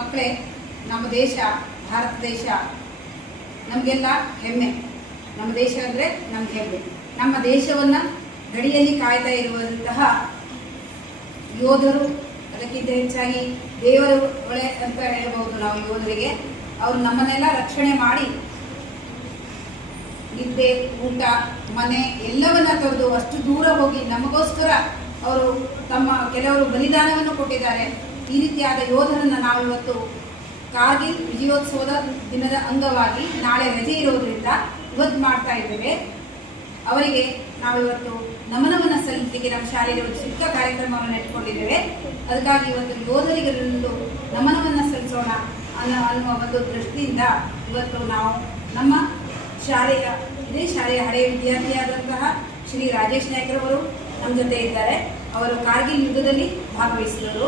ಮಕ್ಕಳೇ, ನಮ್ಮ ದೇಶ ಭಾರತ ದೇಶ ನಮಗೆಲ್ಲ ಹೆಮ್ಮೆ. ನಮ್ಮ ದೇಶ ಅಂದರೆ ನಮ್ಗೆ ಹೆಮ್ಮೆ. ನಮ್ಮ ದೇಶವನ್ನು ಗಡಿಯಲ್ಲಿ ಕಾಯ್ತಾ ಇರುವಂತಹ ಯೋಧರು, ಅದಕ್ಕಿಂತ ಹೆಚ್ಚಾಗಿ ದೇವರು ಒಳೆ ಅಂತ ಹೇಳ್ಬೋದು ನಾವು ಯೋಧರಿಗೆ. ಅವರು ನಮ್ಮನ್ನೆಲ್ಲ ರಕ್ಷಣೆ ಮಾಡಿ ನಿದ್ದೆ, ಊಟ, ಮನೆ ಎಲ್ಲವನ್ನ ತೊರೆದು ಅಷ್ಟು ದೂರ ಹೋಗಿ ನಮಗೋಸ್ಕರ ಅವರು ಕೆಲವರು ಬಲಿದಾನವನ್ನು ಕೊಟ್ಟಿದ್ದಾರೆ. ಈ ರೀತಿಯಾದ ಯೋಧರನ್ನು ನಾವು ಇವತ್ತು ಕಾರ್ಗಿಲ್ ವಿಜಯೋತ್ಸವದ ದಿನದ ಅಂಗವಾಗಿ ನಾಳೆ ರಜೆ ಇರೋದ್ರಿಂದ ಇವತ್ತು ಮಾಡ್ತಾ ಇದ್ದೇವೆ. ಅವರಿಗೆ ನಾವಿವತ್ತು ನಮನವನ್ನು ಸಲ್ಲಿಸಲಿಕ್ಕೆ ನಮ್ಮ ಶಾಲೆಯಲ್ಲಿ ಒಂದು ಚಿಕ್ಕ ಕಾರ್ಯಕ್ರಮವನ್ನು ಇಟ್ಕೊಂಡಿದ್ದೇವೆ. ಅದಕ್ಕಾಗಿ ಇವತ್ತು ಯೋಧರಿಗೆ ಒಂದು ನಮನವನ್ನು ಸಲ್ಲಿಸೋಣ ಅನ್ನುವ ಒಂದು ದೃಷ್ಟಿಯಿಂದ ಇವತ್ತು ನಾವು ನಮ್ಮ ಇದೇ ಶಾಲೆಯ ಹಳೆಯ ವಿದ್ಯಾರ್ಥಿಯಾದಂತಹ ಶ್ರೀ ರಾಜೇಶ್ ನಾಯ್ಕರವರು ನಮ್ಮ ಜೊತೆ ಇದ್ದಾರೆ. ಅವರು ಕಾರ್ಗಿಲ್ ಯುದ್ಧದಲ್ಲಿ ಭಾಗವಹಿಸಿದರು.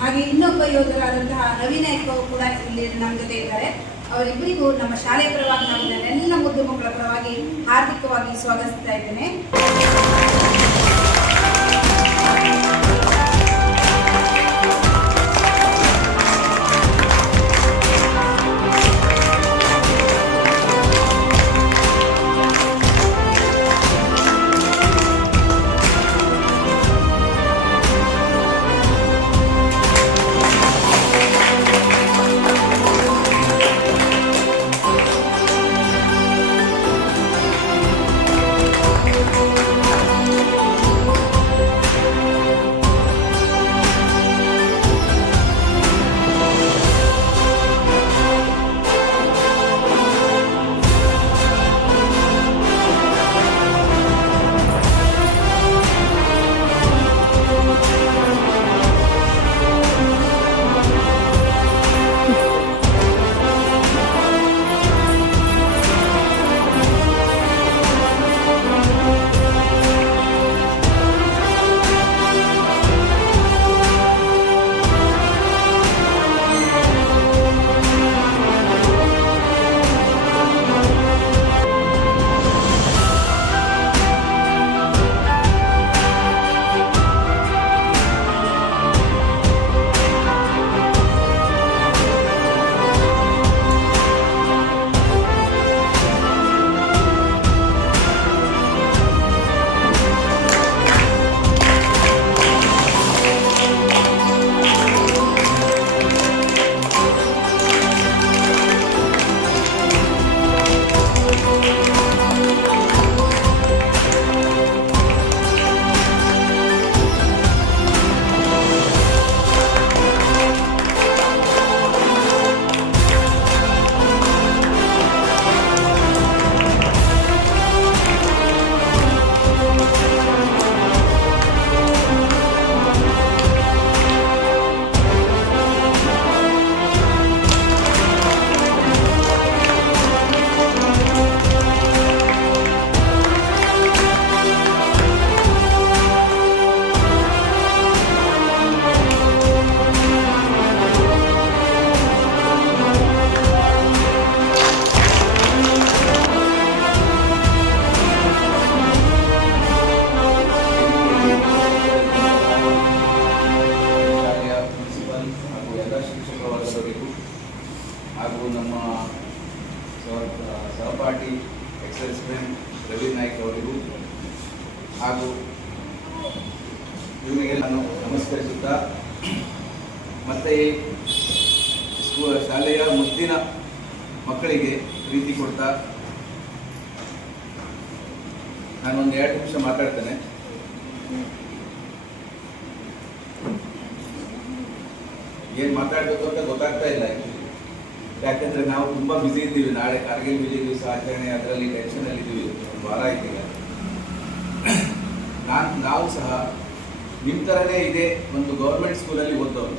ಹಾಗೆ ಇನ್ನೊಬ್ಬ ಯೋಧರಾದಂತಹ ರವಿ ನಾಯ್ಕ ಕೂಡ ಇಲ್ಲಿ ನಮ್ಮ ಜೊತೆ ಇದ್ದಾರೆ. ಅವರಿಬ್ಬರಿಗೂ ನಮ್ಮ ಶಾಲೆಯ ಪರವಾಗಿ ನಾವು ಎಲ್ಲ ಮುದ್ದು ಮಕ್ಕಳ ಪರವಾಗಿ ಹಾರ್ದಿಕವಾಗಿ ಸ್ವಾಗತಿಸ್ತಾ ಇದ್ದೇನೆ. ಹಾಗೂ ನಮ್ಮ ಸಹಪಾಠಿ ಎಕ್ಸರ್ಸ್ಮೆನ್ ರವಿ ನಾಯ್ಕ ಅವರಿಗೂ ಹಾಗೂ ಇವರಿಗೆ ನಾನು ನಮಸ್ಕರಿಸುತ್ತಾ ಮತ್ತೆ ಶಾಲೆಯ ಮುದ್ದಿನ ಮಕ್ಕಳಿಗೆ ಪ್ರೀತಿ ಕೊಡ್ತಾ ನಾನೊಂದು 2 ನಿಮಿಷ ಮಾತಾಡ್ತೇನೆ. ಏನು ಮಾತಾಡಬೇಕು ಅಂತ ಗೊತ್ತಾಗ್ತಾ ಇಲ್ಲ. ಯಾಕೆಂದರೆ ನಾವು ತುಂಬ ಬ್ಯುಸಿ ಇದ್ದೀವಿ. ನಾಳೆ ಕಾರ್ಗಿಲ್ ವಿಜಯ ದಿವಸ ಆಚರಣೆ, ಅದರಲ್ಲಿ ಟೆನ್ಷನಲ್ಲಿ ಇದ್ದೀವಿ. ಒಂದು ವಾರ ಆಯ್ತೀಗ. ನಾವು ಸಹ ನಿಮ್ಮ ಥರನೇ ಇದೆ ಒಂದು ಗೌರ್ಮೆಂಟ್ ಸ್ಕೂಲಲ್ಲಿ ಓದೋರು.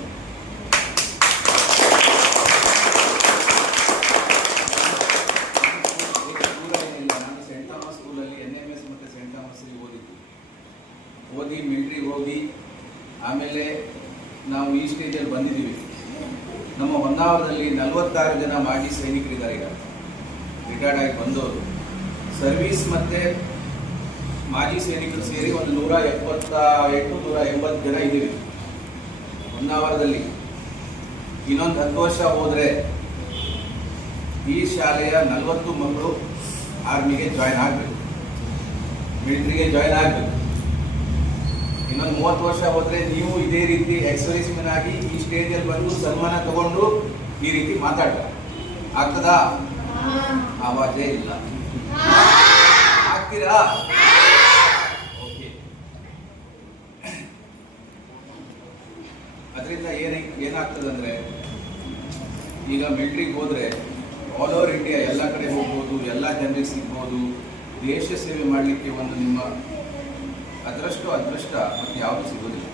ನಾನು ಸೆಂಟ್ ಥಾಮಸ್ ಸ್ಕೂಲಲ್ಲಿ NMS ಮತ್ತು ಸೆಂಟ್ ಥಾಮಸಲ್ಲಿ ಓದಿ ಮಿಲಿಟ್ರಿಗೆ ಹೋಗಿ ಆಮೇಲೆ ನಾವು ಈ ಸ್ಟೇಜಲ್ಲಿ ಬಂದಿದ್ದೀವಿ. ನಮ್ಮ ಹೊನ್ನಾವರದಲ್ಲಿ 46 ಜನ ಮಾಜಿ ಸೈನಿಕರಿದ್ದಾರೆ. ಈಗ ರಿಟೈರ್ಡ್ ಆಗಿ ಬಂದವರು. ಸರ್ವೀಸ್ ಮತ್ತು ಮಾಜಿ ಸೈನಿಕರು ಸೇರಿ ಒಂದು 178-180 ಜನ ಇದ್ದೀವಿ ಹೊನ್ನಾವರದಲ್ಲಿ. ಇನ್ನೊಂದು 10 ವರ್ಷ ಹೋದರೆ ಈ ಶಾಲೆಯ 40 ಮಕ್ಕಳು ಆರ್ಮಿಗೆ ಜಾಯ್ನ್ ಆಗಬೇಕು, ಮಿಲಿಟರಿಗೆ ಜಾಯ್ನ್ ಆಗಬೇಕು. ಇನ್ನೊಂದು 30 ವರ್ಷ ಹೋದರೆ ನೀವು ಇದೇ ರೀತಿ ಎಕ್ಸರ್ವಿಸ್ಮೆನ್ ಆಗಿ ಈ ಸ್ಟೇಜಲ್ಲಿ ಬಂದು ಸನ್ಮಾನ ತಗೊಂಡು ಈ ರೀತಿ ಮಾತಾಡ್ತಾರೆ. ಆಗ್ತದಾ? ಆವಾಜೇ ಇಲ್ಲ. ಆಗ್ತೀರಾ? ಓಕೆ. ಅದರಿಂದ ಏನಾಗ್ತದಂದ್ರೆ, ಈಗ ಮಿಲಿಟ್ರಿಗೆ ಹೋದ್ರೆ ಆಲ್ ಓವರ್ ಇಂಡಿಯಾ ಎಲ್ಲ ಕಡೆ ಹೋಗ್ಬೋದು, ಎಲ್ಲ ಜನರಿಗೆ ಸಿಗ್ಬೋದು. ದೇಶ ಸೇವೆ ಮಾಡಲಿಕ್ಕೆ ಒಂದು ನಿಮ್ಮ ಅದೃಷ್ಟ ಮತ್ತು ಯಾವುದು ಸಿಗೋದಿಲ್ಲ.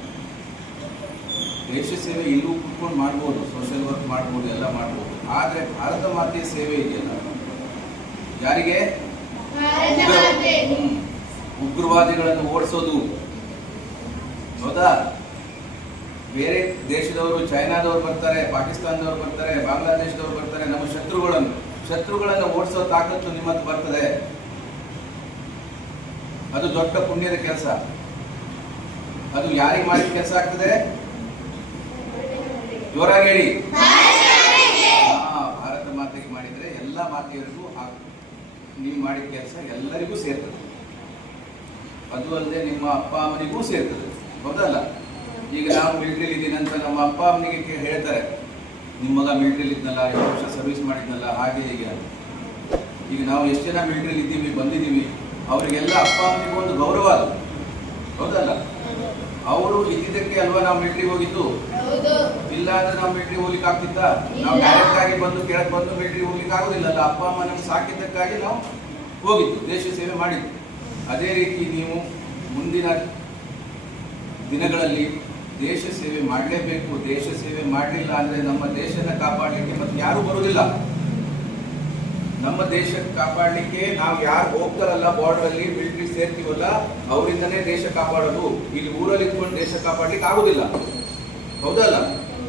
ದೇಶ ಸೇವೆ ಇಲ್ಲೂ ಕುತ್ಕೊಂಡು ಮಾಡ್ಬೋದು, ಸೋಷಿಯಲ್ ವರ್ಕ್ ಮಾಡ್ಬೋದು, ಎಲ್ಲ ಮಾಡ್ಬೋದು. ಆದರೆ ಭಾರತ ಮಾತೆಯ ಸೇವೆ ಇದೆಯಲ್ಲ, ಯಾರಿಗೆ? ಉಗ್ರವಾದಿಗಳನ್ನು ಓಡಿಸೋದು. ಹೌದಾ? ಬೇರೆ ದೇಶದವರು, ಚೈನಾದವ್ರು ಬರ್ತಾರೆ, ಪಾಕಿಸ್ತಾನದವ್ರು ಬರ್ತಾರೆ, ಬಾಂಗ್ಲಾದೇಶದವ್ರು ಬರ್ತಾರೆ, ನಮ್ಮ ಶತ್ರುಗಳನ್ನು ಓಡಿಸೋ ತಾಕತ್ತು ನಿಮ್ಮತ್ತು ಬರ್ತದೆ. ಅದು ದೊಡ್ಡ ಪುಣ್ಯದ ಕೆಲಸ. ಅದು ಯಾರಿಗೆ ಮಾಡಿದ ಕೆಲಸ ಆಗ್ತದೆ? ಜೋರಾಗಿ ಹೇಳಿ. ಭಾರತ ಮಾತೆಗೆ ಮಾಡಿದ್ರೆ ಎಲ್ಲ ಮಾತೆಯರಿಗೂ ನೀವು ಮಾಡಿದ ಕೆಲಸ ಎಲ್ಲರಿಗೂ ಸೇರ್ತದೆ. ಅದು ಅಲ್ಲದೆ ನಿಮ್ಮ ಅಪ್ಪ ಅಮ್ಮನಿಗೂ ಸೇರ್ತದೆ. ಹೌದಲ್ಲ? ಈಗ ನಾವು ಮಿಲಿಟರಿಲಿ ಇದ್ದೀನಿ ಅಂತ ನಮ್ಮ ಅಪ್ಪ ಅಮ್ಮನಿಗೆ ಹೇಳ್ತಾರೆ, ನಿಮ್ಮ ಮಗ ಮಿಲಿಟರಿಲಿ ಇದ್ನಲ್ಲ, 2 ವರ್ಷ ಸರ್ವಿಸ್ ಮಾಡಿದ್ನಲ್ಲ, ಹಾಗೆ ಹೀಗೆ ಅಂತ. ಈಗ ನಾವು ಎಷ್ಟು ಜನ ಮಿಲಿಟರಿಲಿ ಇದ್ದೀವಿ, ಬಂದಿದ್ದೀವಿ, ಅವರಿಗೆಲ್ಲ ಅಪ್ಪ ಅಮ್ಮನಿಗೂ ಒಂದು ಗೌರವ ಅದು. ಹೌದಲ್ಲ? ಅವರು ಇದ್ದಿದ್ದಕ್ಕೆ ಅಲ್ವಾ ನಾವು ಮಿಲಿಟರಿಗೆ ಹೋಗಿದ್ದು. ಇಲ್ಲ ಅಂದ್ರೆ ನಾವು ಮಿಲಿಟರಿಗೆ ಹೋಗ್ಲಿಕ್ಕೆ ಆಗ್ತಿತ್ತ? ನಾವು ಡೈರೆಕ್ಟ್ ಆಗಿ ಬಂದು ಕೆಳಗೆ ಬಂದು ಮಿಲಿಟರಿಗೆ ಹೋಗ್ಲಿಕ್ಕೆ ಆಗೋದಿಲ್ಲಲ್ಲ. ಅಪ್ಪ ಅಮ್ಮ ನಮ್ಗೆ ಸಾಕಿದ್ದಕ್ಕಾಗಿ ನಾವು ಹೋಗಿದ್ದು, ದೇಶ ಸೇವೆ ಮಾಡಿದ್ದು. ಅದೇ ರೀತಿ ನೀವು ಮುಂದಿನ ದಿನಗಳಲ್ಲಿ ದೇಶ ಸೇವೆ ಮಾಡಲೇಬೇಕು. ದೇಶ ಸೇವೆ ಮಾಡಲಿಲ್ಲ ಅಂದ್ರೆ ನಮ್ಮ ದೇಶನ ಕಾಪಾಡಲಿಕ್ಕೆ ಮತ್ತೆ ಯಾರೂ ಬರುವುದಿಲ್ಲ. ನಮ್ಮ ದೇಶ ಕಾಪಾಡಲಿಕ್ಕೆ ನಾವು ಯಾರು ಹೋಗ್ತಾರಲ್ಲ, ಬಾರ್ಡರ್ ಅಲ್ಲಿ ಮಿಲಿಟರಿ ಸೇರ್ತೀವಲ್ಲ, ಅವರಿಂದನೇ ದೇಶ ಕಾಪಾಡೋದು. ಇಲ್ಲಿ ಊರಲ್ಲಿ ಇಟ್ಕೊಂಡು ದೇಶ ಕಾಪಾಡ್ಲಿಕ್ಕೆ ಆಗುದಿಲ್ಲ. ಹೌದಲ್ಲ?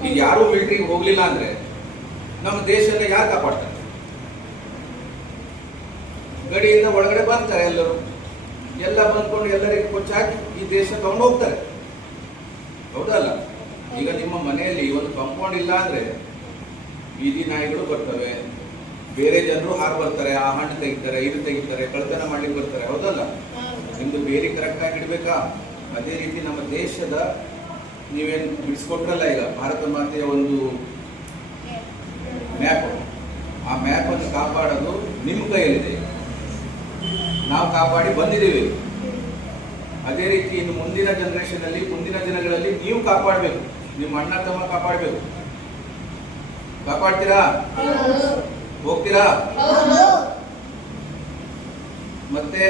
ಈಗ ಯಾರು ಮಿಲಿಟರಿಗೆ ಹೋಗ್ಲಿಲ್ಲ ಅಂದ್ರೆ ನಮ್ಮ ದೇಶನ ಯಾರು ಕಾಪಾಡ್ತಾರೆ? ಗಡಿಯಿಂದ ಒಳಗಡೆ ಬರ್ತಾರೆ ಎಲ್ಲರೂ, ಎಲ್ಲ ಬಂದ್ಕೊಂಡು ಎಲ್ಲರಿಗೂ ಕೊಚ್ಚಾಕಿ ಈ ದೇಶ ತಗೊಂಡು ಹೋಗ್ತಾರೆ. ಹೌದಲ್ಲ? ಈಗ ನಿಮ್ಮ ಮನೆಯಲ್ಲಿ ಒಂದು ಕಾಂಪೌಂಡ್ ಇಲ್ಲ ಅಂದ್ರೆ ಬೀದಿ ನಾಯಿಗಳು ಬರ್ತವೆ, ಬೇರೆ ಜನರು ಹಾರು ಬರ್ತಾರೆ, ಆ ಹಣ್ಣು ತೆಗಿತಾರೆ, ಇದು ತೆಗಿತಾರೆ, ಕಳ್ತನ ಮಾಡ್ಲಿಕ್ಕೆ ಬರ್ತಾರೆ. ಹೌದಲ್ಲ? ನಿಮ್ದು ಬೇರೆ ಕರೆಕ್ಟ್ ಆಗಿ ಇಡ್ಬೇಕಾ? ಅದೇ ರೀತಿ ನಮ್ಮ ದೇಶದ ನೀವೇನು ಬಿಡಿಸ್ಕೊಟ್ರಲ್ಲ ಈಗ ಭಾರತ ಮಾತೆಯ ಒಂದು ಮ್ಯಾಪ್, ಆ ಮ್ಯಾಪ್ ಅನ್ನು ಕಾಪಾಡೋದು ನಿಮ್ಮ ಕೈಯಲ್ಲಿದೆ. ನಾವು ಕಾಪಾಡಿ ಬಂದಿದ್ದೀವಿ. ಅದೇ ರೀತಿ ಇನ್ನು ಮುಂದಿನ ಜನರೇಷನ್ ಅಲ್ಲಿ, ಮುಂದಿನ ದಿನಗಳಲ್ಲಿ ನೀವು ಕಾಪಾಡಬೇಕು, ನಿಮ್ಮ ಅಣ್ಣ ತಮ್ಮ ಕಾಪಾಡಬೇಕು. ಕಾಪಾಡ್ತೀರಾ? ಹೋಗ್ತೀರಾ? ಮತ್ತೆ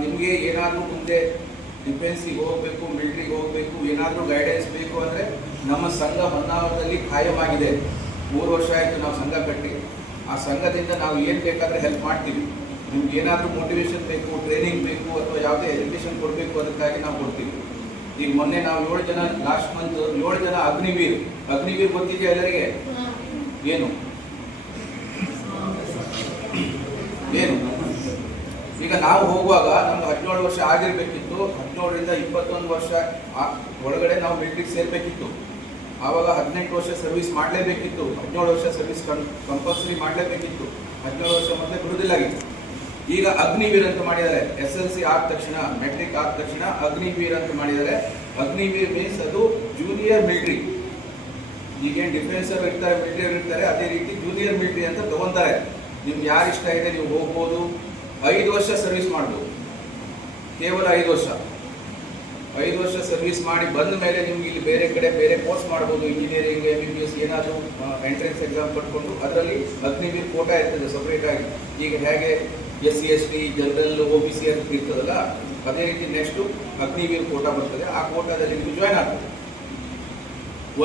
ನಿಮ್ಗೆ ಏನಾದ್ರೂ ಮುಂದೆ ಡಿಫೆನ್ಸಿಗೆ ಹೋಗ್ಬೇಕು, ಮಿಲಿಟರಿಗೆ ಹೋಗ್ಬೇಕು, ಏನಾದ್ರೂ ಗೈಡೆನ್ಸ್ ಬೇಕು ಅಂದ್ರೆ ನಮ್ಮ ಸಂಘ ಹೊನ್ನಾವರದಲ್ಲಿ ಖಾಯಮಾಗಿದೆ. 3 ವರ್ಷ ಆಯ್ತು ನಾವು ಸಂಘ ಕಟ್ಟಿ. ಆ ಸಂಘದಿಂದ ನಾವು ಏನ್ ಬೇಕಾದ್ರೆ ಹೆಲ್ಪ್ ಮಾಡ್ತೀವಿ. ನಿಮ್ಗೆ ಏನಾದ್ರೂ ಮೋಟಿವೇಶನ್ ಬೇಕು, ಟ್ರೈನಿಂಗ್ ಬೇಕು, ಅಥವಾ ಯಾವುದೇ ಎಜುಕೇಶನ್ ಕೊಡಬೇಕು, ಅದಕ್ಕಾಗಿ ನಾವು ಕೊಡ್ತೀವಿ. ಈಗ ಮೊನ್ನೆ ನಾವು 7 ಜನ, ಲಾಸ್ಟ್ ಮಂತ್ 7 ಜನ ಅಗ್ನಿವೀರ್ ಗೊತ್ತಿದೆಯಾ ಎಲ್ಲರಿಗೆ? ಏನು ಈಗ ನಾವು ಹೋಗುವಾಗ ನಮ್ಗೆ 17 ವರ್ಷ ಆಗಿರ್ಬೇಕಿತ್ತು. 17ರಿಂದ 21 ವರ್ಷ ಒಳಗಡೆ ನಾವು ಮಿಲಿಟರಿಗೆ ಸೇರ್ಬೇಕಿತ್ತು. ಆವಾಗ 18 ವರ್ಷ ಸರ್ವಿಸ್ ಮಾಡಲೇಬೇಕಿತ್ತು. 17 ವರ್ಷ ಸರ್ವಿಸ್ ಕಂಪಲ್ಸರಿ ಮಾಡಲೇಬೇಕಿತ್ತು. 17 ವರ್ಷ ಮತ್ತೆ ಬಿಡುದಿಲ್ಲಾಗಿತ್ತು. ಈಗ ಅಗ್ನಿವೀರ್ ಅಂತ ಮಾಡಿದ್ದಾರೆ. SLC ಆದ ತಕ್ಷಣ, ಮೆಟ್ರಿಕ್ ಆದ ತಕ್ಷಣ ಅಗ್ನಿವೀರ್ ಅಂತ ಮಾಡಿದ್ದಾರೆ. ಅಗ್ನಿವೀರ್ ಮೀನ್ಸ್ ಅದು ಜೂನಿಯರ್ ಮಿಲಿಟರಿ. ಈಗೇನು ಡಿಫೆನ್ಸ್ ಅವರು ಇರ್ತಾರೆ, ಮಿಲಿಟರಿ ಅವರು ಇರ್ತಾರೆ, ಅದೇ ರೀತಿ ಜೂನಿಯರ್ ಮಿಲಿಟರಿ ಅಂತ ತಗೊಂತಾರೆ. ನಿಮ್ಗೆ ಯಾರು ಇಷ್ಟ ಇದೆ ನೀವು ಹೋಗ್ಬೋದು. 5 ವರ್ಷ ಸರ್ವಿಸ್ ಮಾಡ್ಬೋದು, ಕೇವಲ 5 ವರ್ಷ. 5 ವರ್ಷ ಸರ್ವಿಸ್ ಮಾಡಿ ಬಂದ ಮೇಲೆ ನಿಮ್ಗೆ ಇಲ್ಲಿ ಬೇರೆ ಕಡೆ ಬೇರೆ ಕೋರ್ಸ್ ಮಾಡ್ಬೋದು. ಇಂಜಿನಿಯರಿಂಗ್, MBBS ಏನಾದರೂ ಎಂಟ್ರೆನ್ಸ್ ಎಕ್ಸಾಮ್ ಪಡ್ಕೊಂಡು ಅದರಲ್ಲಿ ಅಗ್ನಿವೀರ್ ಕೋಟಾ ಇರ್ತದೆ ಸಪ್ರೇಟ್ ಆಗಿ. ಈಗ ಹೇಗೆ SC ST ಜನರಲ್ OBC ಅಂತ ಇರ್ತದಲ್ಲ, ಅದೇ ರೀತಿ ನೆಕ್ಸ್ಟ್ ಅಗ್ನಿವೀರ್ ಕೋಟಾ ಬರ್ತದೆ. ಆ ಕೋಟಾದಲ್ಲಿ ನೀವು ಜಾಯ್ನ್ ಆಗ್ತದೆ.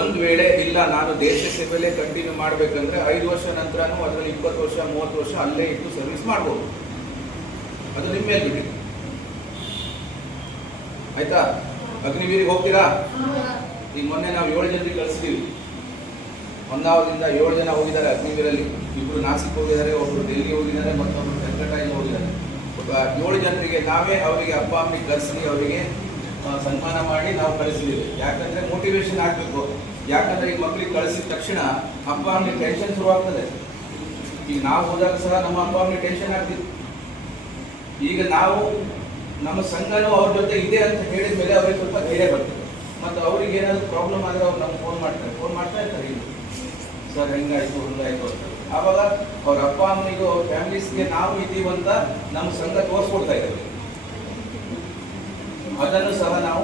ಒಂದು ವೇಳೆ ಇಲ್ಲ ನಾನು ದೇಶ ಸೇವೆಯಲ್ಲೇ ಕಂಟಿನ್ಯೂ ಮಾಡಬೇಕಂದ್ರೆ 5 ವರ್ಷ ನಂತರನೂ ಅದರಲ್ಲಿ 20 ವರ್ಷ 30 ವರ್ಷ ಅಲ್ಲೇ ಇಟ್ಟು ಸರ್ವಿಸ್ ಮಾಡ್ಬೋದು. ಅದು ನಿಮ್ಮ ಮೇಲೆ ಬಿಡಿ. ಆಯ್ತಾ? ಅಗ್ನಿವೀರಿಗೆ ಹೋಗ್ತೀರಾ? ಈಗ ಮೊನ್ನೆ ನಾವು 7 ಜನರಿಗೆ ಕಳಿಸ್ತೀವಿ. ಹೊನ್ನಾವರದಿಂದ 7 ಜನ ಹೋಗಿದ್ದಾರೆ ಅಗ್ನಿವೀರಲ್ಲಿ. 2 ನಾಸಿಕ್ ಹೋಗಿದ್ದಾರೆ, ಒಬ್ಬರು ಡೆಲ್ಲಿ ಹೋಗಿದ್ದಾರೆ, ಮತ್ತೊಬ್ಬರು ಕಲ್ಕಟ್ಟಾಗಿ ಹೋಗಿದ್ದಾರೆ. 7 ಜನರಿಗೆ ನಾವೇ ಅವರಿಗೆ ಅಪ್ಪ ಅಮ್ಮನಿಗೆ ಕಳಿಸಿ ಅವರಿಗೆ ಸನ್ಮಾನ ಮಾಡಿ ನಾವು ಕಳಿಸಿದ್ದೀವಿ. ಯಾಕಂದ್ರೆ ಮೋಟಿವೇಶನ್ ಆಗಬೇಕು. ಯಾಕಂದ್ರೆ ಈ ಮಕ್ಕಳಿಗೆ ಕಳಿಸಿದ ತಕ್ಷಣ ಅಪ್ಪ ಅಮ್ಮನಿಗೆ ಟೆನ್ಷನ್ ಶುರುವಾಗ್ತದೆ. ಈಗ ನಾವು ಹೋದಾಗ ಸಹ ನಮ್ಮ ಅಪ್ಪ ಅಮ್ಮನಿಗೆ ಟೆನ್ಷನ್ ಆಗ್ತಿತ್ತು. ಈಗ ನಾವು ನಮ್ಮ ಸಂಘನೂ ಅವ್ರ ಜೊತೆ ಇದೆ ಅಂತ ಹೇಳಿದ ಮೇಲೆ ಅವ್ರಿಗೆ ಸ್ವಲ್ಪ ಧೈರ್ಯ ಬರ್ತದೆ. ಮತ್ತು ಅವ್ರಿಗೆ ಏನಾದರೂ ಪ್ರಾಬ್ಲಮ್ ಆದರೆ ಅವ್ರು ನಮ್ಗೆ ಫೋನ್ ಮಾಡ್ತಾ ಇರ್ತಾರೆ, ಇಲ್ಲ ಸರ್ ಹೆಂಗಾಯ್ತು ಹಂಗಾಯ್ತು ಅಂತ. ಆವಾಗ ಅವ್ರ ಅಪ್ಪ ಅಮ್ಮನಿಗೂ ಅವ್ರ ಫ್ಯಾಮಿಲೀಸ್ಗೆ ನಾವು ಇದ್ದೀವಂತ ನಮ್ಮ ಸಂಘ ತೋರಿಸ್ಕೊಡ್ತಾ ಇದ್ದೇವೆ. ಅದನ್ನು ಸಹ ನಾವು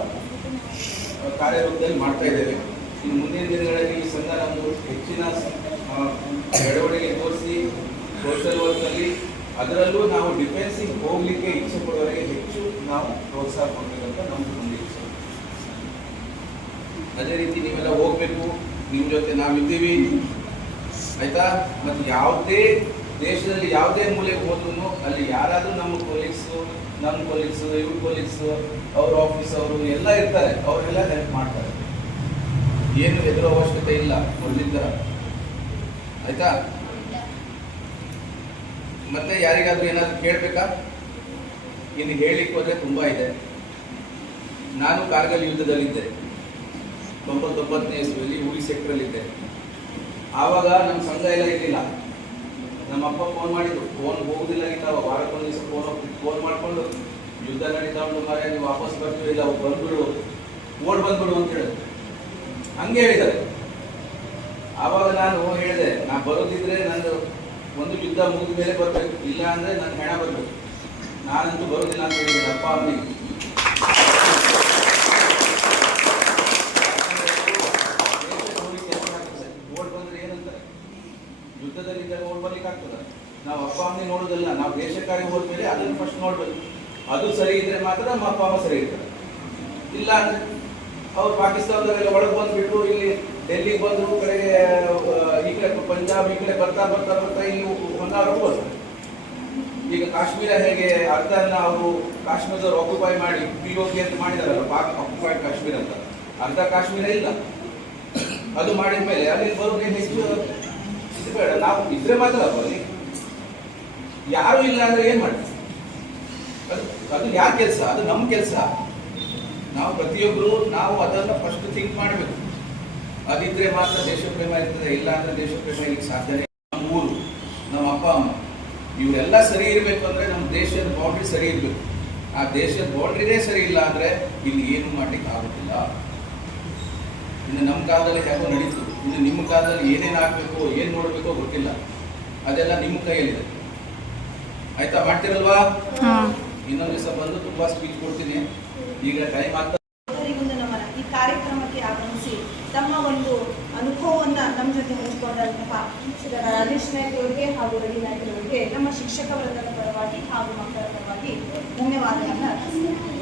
ಕಾರ್ಯರೂಪದಲ್ಲಿ ಮಾಡ್ತಾ ಇದ್ದೇವೆ. ಇನ್ನು ಮುಂದಿನ ದಿನಗಳಲ್ಲಿ ಈ ಸಂಘ ನಮ್ಮದು ಹೆಚ್ಚಿನ ಬೆಳವಣಿಗೆ ತೋರಿಸಿ ಸೋಷಿಯಲ್ ವರ್ಕ್ನಲ್ಲಿ ಅದರಲ್ಲೂ ನಾವು ಡಿಫೆನ್ಸಿಗೆ ಹೋಗಲಿಕ್ಕೆ ಇಚ್ಛೆ ಪಡುವವರೆಗೆ ಹೆಚ್ಚು ನಾವು ಪ್ರೋತ್ಸಾಹ ಕೊಡಬೇಕಂತ ನಮ್ಗೆ ಒಂದು ಇಚ್ಛೆ. ಅದೇ ರೀತಿ ನೀವೆಲ್ಲ ಹೋಗ್ಬೇಕು, ನಿಮ್ಮ ಜೊತೆ ನಾವಿದ್ದೀವಿ ಆಯ್ತಾ. ಮತ್ತು ಯಾವುದೇ ದೇಶದಲ್ಲಿ ಯಾವುದೇ ಮೂಲೆಗೆ ಹೋದ್ರೂ ಅಲ್ಲಿ ಯಾರಾದರೂ ನಮ್ಮ ಕೊಲೀಗ್ಸು ಇವ್ರ ಕೊಲೀಗ್ಸು ಅವ್ರ ಆಫೀಸ್ ಅವರು ಎಲ್ಲ ಇರ್ತಾರೆ, ಅವರೆಲ್ಲ ಹೆಲ್ಪ್ ಮಾಡ್ತಾರೆ. ಏನು ಹೆದರೋ ಅವಶ್ಯಕತೆ ಇಲ್ಲ ಮೊದಲಿನ ಆಯ್ತಾ. ಮತ್ತೆ ಯಾರಿಗಾದ್ರೂ ಏನಾದರೂ ಕೇಳಬೇಕಾ? ಇನ್ನು ಹೇಳಲಿಕ್ಕೆ ಹೋದ್ರೆ ತುಂಬ ಇದೆ. ನಾನು ಕಾರ್ಗಿಲ್ ಯುದ್ಧದಲ್ಲಿದ್ದೆ 99ನೇ ಇಸ್ವಿಯಲ್ಲಿ ಉರಿ ಸೆಕ್ಟರಲ್ಲಿದ್ದೆ. ಆವಾಗ ನಮ್ಮ ಸಂಘ ಎಲ್ಲ ಇರಲಿಲ್ಲ. ನಮ್ಮ ಅಪ್ಪ ಫೋನ್ ಮಾಡಿದ್ರು, ಫೋನ್ ಹೋಗುದಿಲ್ಲ ಇದ್ದಾವ, ವಾರಕ್ಕೊಂದು ದಿವಸ ಫೋನ್ ಮಾಡಿಕೊಂಡು ಯುದ್ಧ ನಡೀತಾ ಉಂಟು ಮಾರೆ, ನೀವು ವಾಪಸ್ ಬರ್ತೀವಿ, ಇಲ್ಲ ಬಂದ್ಬಿಡು, ಓಡ್ ಬಂದ್ಬಿಡು ಅಂತ ಹೇಳಿದ್ರು. ಹಂಗೆ ಹೇಳಿದ್ದಾರೆ. ಆವಾಗ ನಾನು ಹೇಳಿದೆ, ನಾ ಬರೋದಿದ್ರೆ ನಂದು ಒಂದು ಯುದ್ಧ ಮುಗಿದ ಮೇಲೆ ಬರಬೇಕು, ಇಲ್ಲ ಅಂದರೆ ನನ್ನ ಹೆಣ ಬರಬೇಕು, ನಾನಂತೂ ಬರೋದಿಲ್ಲ ಅಂತ ಹೇಳಿದ್ದೇನೆ ಅಪ್ಪ ಅಮ್ಮನಿಗೆ. ಓಡ್ ಬಂದ್ರೆ ಏನಂತಾರೆ, ಯುದ್ಧದಲ್ಲಿದ್ದಾಗ ಓಡ್ ಬರ್ಲಿಕ್ಕೆ ಆಗ್ತದೆ. ನಾವು ಅಪ್ಪ ಅಮ್ಮನಿಗೆ ನೋಡೋದಲ್ಲ, ನಾವು ದೇಶಕ್ಕಾಗಿ ಹೋದ್ಮೇಲೆ ಅದನ್ನು ಫಸ್ಟ್ ನೋಡ್ಬೇಕು. ಅದು ಸರಿ ಇದ್ರೆ ಮಾತ್ರ ನಮ್ಮ ಅಪ್ಪ ಅಮ್ಮ ಸರಿ ಇರ್ತಾರೆ. ಇಲ್ಲ ಅಂದ್ರೆ ಅವ್ರು ಪಾಕಿಸ್ತಾನದಲ್ಲೆಲ್ಲ ಒಳಗೆ ಬಂದ್ಬಿಟ್ಟು ಇಲ್ಲಿ ಡೆಲ್ಲಿಗೆ ಬಂದ್ರು, ಕಡೆಗೆ ಈ ಕಡೆ ಪಂಜಾಬ್ ಈ ಕಡೆ ಬರ್ತಾ ಇಲ್ಲಿ ಹೊನ್ನಾವರ ಬರ್ತಾರೆ. ಈಗ ಕಾಶ್ಮೀರ ಹೇಗೆ ಅರ್ಧನ ಅವರು ಕಾಶ್ಮೀರದವ್ರು ಆಕ್ಯುಪೈ ಮಾಡಿ POK ಅಂತ ಮಾಡಿದಾರಲ್ಲ, ಪಾಕ್ ಆಕ್ಯುಪೈಡ್ ಕಾಶ್ಮೀರ ಅಂತ, ಅರ್ಧ ಕಾಶ್ಮೀರ ಇಲ್ಲ. ಅದು ಮಾಡಿದ ಮೇಲೆ ಅಲ್ಲಿ ಬರೋದೇ ಹೆಚ್ಚು ಇದು ಬೇಡ, ನಾವು ಇದ್ರೆ ಮಾತ್ರ ಬರಲಿ. ಯಾರು ಇಲ್ಲ ಅಂದ್ರೆ ಏನ್ ಮಾಡಿ, ಅದು ಯಾರ ಕೆಲಸ? ಅದು ನಮ್ಮ ಕೆಲಸ. ನಾವು ಪ್ರತಿಯೊಬ್ಬರು ನಾವು ಅದನ್ನು ಫಸ್ಟ್ ಥಿಂಕ್ ಮಾಡಬೇಕು. ಅದಿದ್ರೆ ಮಾತ್ರ ದೇಶ ಪ್ರೇಮ ಇರ್ತದೆ, ಇಲ್ಲ ಅಂದ್ರೆ ದೇಶ ಪ್ರೇಮ ಇರ್ಲಿಕ್ಕೆ ಸಾಧ್ಯನೇ. ನಮ್ಮ ಊರು, ನಮ್ಮ ಅಪ್ಪ ಅಮ್ಮ ಇವರೆಲ್ಲ ಸರಿ ಇರಬೇಕು ಅಂದ್ರೆ ನಮ್ಮ ದೇಶದ ಬೌಂಡ್ರಿ ಸರಿ ಇರಬೇಕು. ಆ ದೇಶದ ಬೌಂಡ್ರಿನೇ ಸರಿ ಇಲ್ಲ ಅಂದ್ರೆ ಇಲ್ಲಿ ಏನು ಮಾಡ್ಲಿಕ್ಕೆ ಆಗುತ್ತಿಲ್ಲ. ಇನ್ನು ನಮ್ಮ ಕಾಲದಲ್ಲಿ ಹೇಗೋ ನಡೀತು, ಇನ್ನು ನಿಮ್ಮ ಕಾಲದಲ್ಲಿ ಏನೇನು ಆಗ್ಬೇಕು, ಏನು ನೋಡಬೇಕೋ ಗೊತ್ತಿಲ್ಲ. ಅದೆಲ್ಲ ನಿಮ್ಮ ಕೈಯಲ್ಲಿದೆ. ಆಯ್ತಾ, ಮಾಡ್ತಿರಲ್ವಾ? ಇನ್ನೊಂದು ದಿವಸ ಬಂದು ತುಂಬಾ ಸ್ಪೀಚ್ ಕೊಡ್ತೀನಿ. ಈಗ ಟೈಮ್ ಆಗ್ತಾ ಈ ಕಾರ್ಯಕ್ರಮಕ್ಕೆ ಆಗಮಿಸಿ ತಮ್ಮ ಒಂದು ಅನುಭವವನ್ನು ನಮ್ಮ ಜೊತೆ ಹಂಚಿಕೊಂಡಂತಹ ರಾಜೇಶ್ ನಾಯ್ಕ ಅವರಿಗೆ ಹಾಗೂ ರವಿ ನಾಯ್ಕ ಅವರಿಗೆ ನಮ್ಮ ಶಿಕ್ಷಕ ವೃಂದದ ಪರವಾಗಿ ಹಾಗೂ ಮಕ್ಕಳ ಪರವಾಗಿ ಧನ್ಯವಾದಗಳನ್ನು ಅರ್ಪಿಸುತ್ತೇನೆ.